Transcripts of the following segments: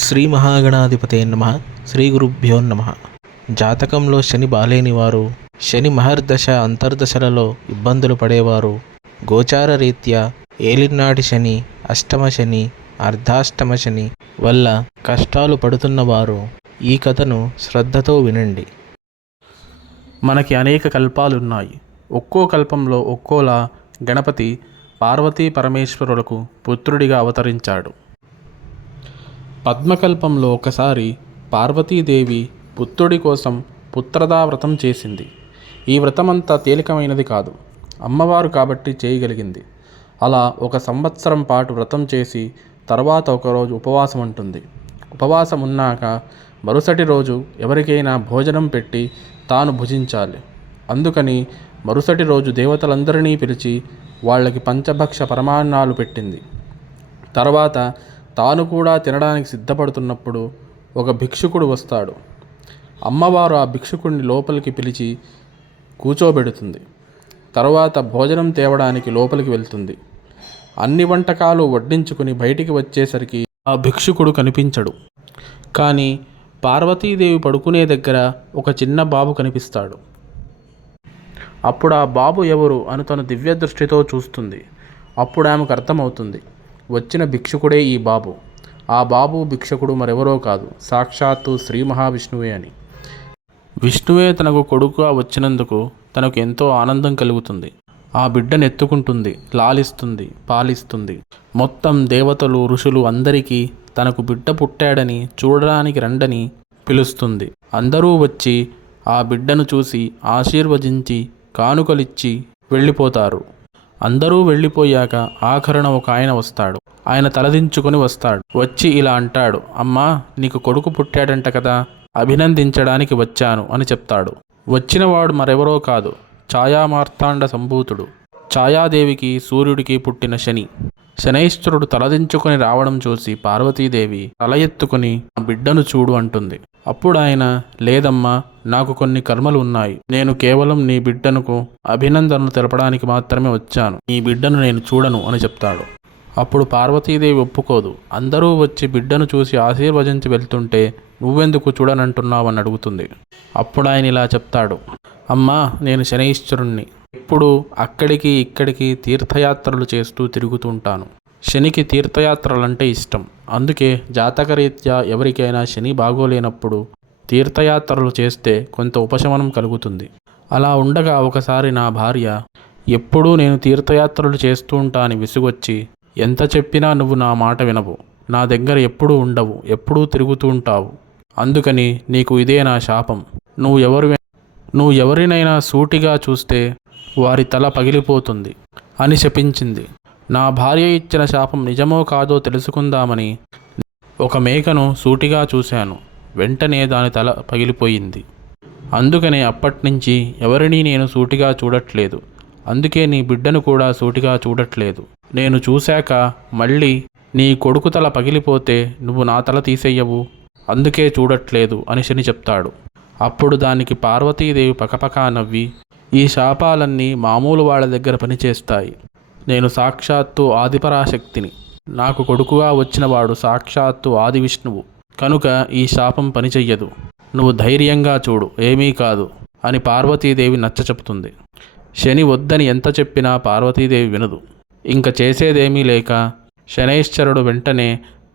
శ్రీ మహాగణాధిపతే నమః. శ్రీ గురుభ్యో నమః. జాతకంలో శని బాలేని వారు, శని మహర్దశ అంతర్దశలలో ఇబ్బందులు పడేవారు, గోచార రీత్యా ఏలినాటి శని, అష్టమ శని, అర్ధాష్టమ శని వల్ల కష్టాలు పడుతున్నవారు ఈ కథను శ్రద్ధతో వినండి. మనకి అనేక కల్పాలున్నాయి. ఒక్కో కల్పంలో ఒక్కోలా గణపతి పార్వతీ పరమేశ్వరులకు పుత్రుడిగా అవతరించాడు. పద్మకల్పంలో ఒకసారి పార్వతీదేవి పుత్రుడి కోసం పుత్రదా వ్రతం చేసింది. ఈ వ్రతమంతా తేలికమైనది కాదు. అమ్మవారు కాబట్టి చేయగలిగింది. అలా 1 సంవత్సరం పాటు వ్రతం చేసి తర్వాత ఒకరోజు ఉపవాసం ఉంటుంది. ఉపవాసం ఉన్నాక మరుసటి రోజు ఎవరికైనా భోజనం పెట్టి తాను భుజించాలి. అందుకని మరుసటి రోజు దేవతలందరినీ పిలిచి వాళ్ళకి పంచభక్ష పరమాన్నాలు పెట్టింది. తర్వాత తాను కూడా తినడానికి సిద్ధపడుతున్నప్పుడు ఒక భిక్షుకుడు వస్తాడు. అమ్మవారు ఆ భిక్షుకుడిని లోపలికి పిలిచి కూచోబెడుతుంది. తర్వాత భోజనం తేవడానికి లోపలికి వెళ్తుంది. అన్ని వంటకాలు వడ్డించుకుని బయటికి వచ్చేసరికి ఆ భిక్షుకుడు కనిపించడు. కానీ పార్వతీదేవి పడుకునే దగ్గర ఒక చిన్న బాబు కనిపిస్తాడు. అప్పుడు ఆ బాబు ఎవరు అని తను దివ్య దృష్టితో చూస్తుంది. అప్పుడు ఆమెకు అర్థమవుతుంది, వచ్చిన భిక్షుకుడే ఈ బాబు. ఆ బాబు భిక్షకుడు మరెవరో కాదు, సాక్షాత్తు శ్రీ మహావిష్ణువే అని. విష్ణువే తనకు కొడుకుగా వచ్చినందుకు తనకు ఎంతో ఆనందం కలుగుతుంది. ఆ బిడ్డను ఎత్తుకుంటుంది, లాలిస్తుంది, పాలిస్తుంది. మొత్తం దేవతలు, ఋషులు అందరికీ తనకు బిడ్డ పుట్టాడని చూడడానికి రండని పిలుస్తుంది. అందరూ వచ్చి ఆ బిడ్డను చూసి ఆశీర్వదించి కానుకలిచ్చి వెళ్ళిపోతారు. అందరూ వెళ్ళిపోయాక ఆఖరణ ఒక ఆయన వస్తాడు. ఆయన తలదించుకొని వస్తాడు. వచ్చి ఇలా అంటాడు, అమ్మా, నీకు కొడుకు పుట్టాడంట కదా, అభినందించడానికి వచ్చాను అని చెప్తాడు. వచ్చినవాడు మరెవరో కాదు, ఛాయామార్తాండ సంభూతుడు, ఛాయాదేవికి సూర్యుడికి పుట్టిన శని. శనైశ్వరుడు తలదించుకొని రావడం చూసి పార్వతీదేవి తల ఎత్తుకొని ఆ బిడ్డను చూడు అంటుంది. అప్పుడు ఆయన, లేదమ్మా, నాకు కొన్ని కర్మలు ఉన్నాయి. నేను కేవలం నీ బిడ్డనుకు అభినందనలు తెలపడానికి మాత్రమే వచ్చాను. ఈ బిడ్డను నేను చూడను అని చెప్తాడు. అప్పుడు పార్వతీదేవి ఒప్పుకోదు. అందరూ వచ్చి బిడ్డను చూసి ఆశీర్వదించి వెళ్తుంటే నువ్వెందుకు చూడనంటున్నావని అడుగుతుంది. అప్పుడు ఆయన ఇలా చెప్తాడు, అమ్మా, నేను శనైశ్వరుణ్ణి. ఎప్పుడు అక్కడికి ఇక్కడికి తీర్థయాత్రలు చేస్తూ తిరుగుతుంటాను. శనికి తీర్థయాత్రలంటే ఇష్టం. అందుకే జాతకరీత్యా ఎవరికైనా శని బాగోలేనప్పుడు తీర్థయాత్రలు చేస్తే కొంత ఉపశమనం కలుగుతుంది. అలా ఉండగా ఒకసారి నా భార్య, ఎప్పుడూ నేను తీర్థయాత్రలు చేస్తూ ఉంటాను విసుగొచ్చి, ఎంత చెప్పినా నువ్వు నా మాట వినవు, నా దగ్గర ఎప్పుడూ ఉండవు, ఎప్పుడూ తిరుగుతూ ఉంటావు, అందుకని నీకు ఇదే నా శాపం. నువ్వు ఎవరినైనా సూటిగా చూస్తే వారి తల పగిలిపోతుంది అని శపించింది. నా భార్య ఇచ్చిన శాపం నిజమో కాదో తెలుసుకుందామని ఒక మేకను సూటిగా చూశాను. వెంటనే దాని తల పగిలిపోయింది. అందుకనే అప్పట్నుంచి ఎవరినీ నేను సూటిగా చూడట్లేదు. అందుకే నీ బిడ్డను కూడా సూటిగా చూడట్లేదు. నేను చూశాక మళ్ళీ నీ కొడుకు తల పగిలిపోతే నువ్వు నా తల తీసేయవు, అందుకే చూడట్లేదు అని శని చెప్తాడు. అప్పుడు దానికి పార్వతీదేవి పకపకా నవ్వి, ఈ శాపాలన్నీ మామూలు వాళ్ళ దగ్గర పనిచేస్తాయి. నేను సాక్షాత్తు ఆదిపరాశక్తిని. నాకు కొడుకుగా వచ్చినవాడు సాక్షాత్తు ఆది విష్ణువు. కనుక ఈ శాపం పనిచెయ్యదు. నువ్వు ధైర్యంగా చూడు, ఏమీ కాదు అని పార్వతీదేవి నచ్చచెప్తుంది. శని వద్దని ఎంత చెప్పినా పార్వతీదేవి వినదు. ఇంక చేసేదేమీ లేక శనైశ్వరుడు వెంటనే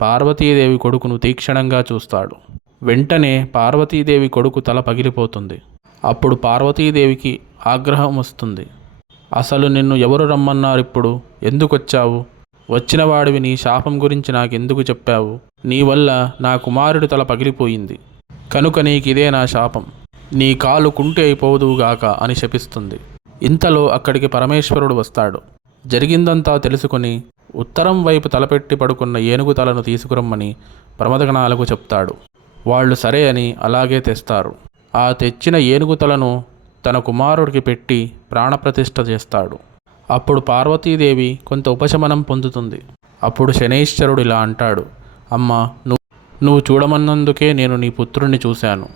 పార్వతీదేవి కొడుకును తీక్షణంగా చూస్తాడు. వెంటనే పార్వతీదేవి కొడుకు తల పగిలిపోతుంది. అప్పుడు పార్వతీదేవికి ఆగ్రహం వస్తుంది. అసలు నిన్ను ఎవరు రమ్మన్నారిప్పుడు? ఎందుకొచ్చావు? వచ్చినవాడివి నీ శాపం గురించి నాకెందుకు చెప్పావు? నీ వల్ల నా కుమారుడి తల పగిలిపోయింది. కనుక నీకిదే నా శాపం. నీ కాలు కుంటి అయిపోదువుగాక అని శపిస్తుంది. ఇంతలో అక్కడికి పరమేశ్వరుడు వస్తాడు. జరిగిందంతా తెలుసుకుని ఉత్తరం వైపు తలపెట్టి పడుకున్న ఏనుగు తలను తీసుకురమ్మని ప్రమదగణాలకు చెప్తాడు. వాళ్ళు సరే అని అలాగే తెస్తారు. ఆ తెచ్చిన ఏనుగు తలను తన కుమారుడికి పెట్టి ప్రాణప్రతిష్ఠ చేస్తాడు. అప్పుడు పార్వతీదేవి కొంత ఉపశమనం పొందుతుంది. అప్పుడు శనైశ్వరుడు ఇలా అంటాడు, అమ్మా, నువ్వు చూడమన్నందుకే నేను నీ పుత్రుడిని చూశాను.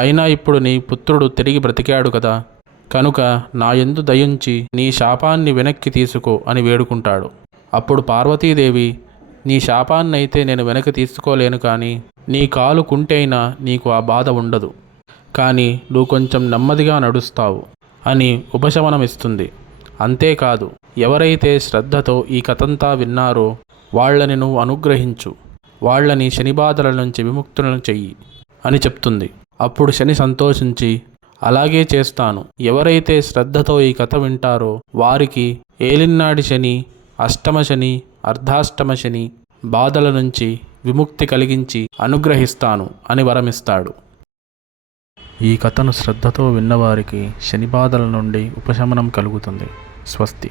అయినా ఇప్పుడు నీ పుత్రుడు తిరిగి బ్రతికాడు కదా, కనుక నా యందు దయుంచి నీ శాపాన్ని వెనక్కి తీసుకో అని వేడుకుంటాడు. అప్పుడు పార్వతీదేవి, నీ శాపాన్నైతే నేను వెనక్కి తీసుకోలేను, కానీ నీ కాలు కుంటైనా నీకు ఆ బాధ ఉండదు. కానీ నువ్వు కొంచెం నెమ్మదిగా నడుస్తావు అని ఉపశమనమిస్తుంది. అంతేకాదు, ఎవరైతే శ్రద్ధతో ఈ కథంతా విన్నారో వాళ్ళని నువ్వు అనుగ్రహించు, వాళ్ళని శని బాధల నుంచి విముక్తులను చెయ్యి అని చెప్తుంది. అప్పుడు శని సంతోషించి, అలాగే చేస్తాను, ఎవరైతే శ్రద్ధతో ఈ కథ వింటారో వారికి ఏలినాడి శని, అష్టమ శని, అర్ధాష్టమ శని బాధల నుంచి విముక్తి కలిగించి అనుగ్రహిస్తాను అని వరమిస్తాడు. ఈ కథను శ్రద్ధతో విన్నవారికి శని బాధల నుండి ఉపశమనం కలుగుతుంది. స్వస్తి.